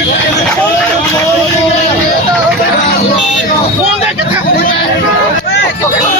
مون کي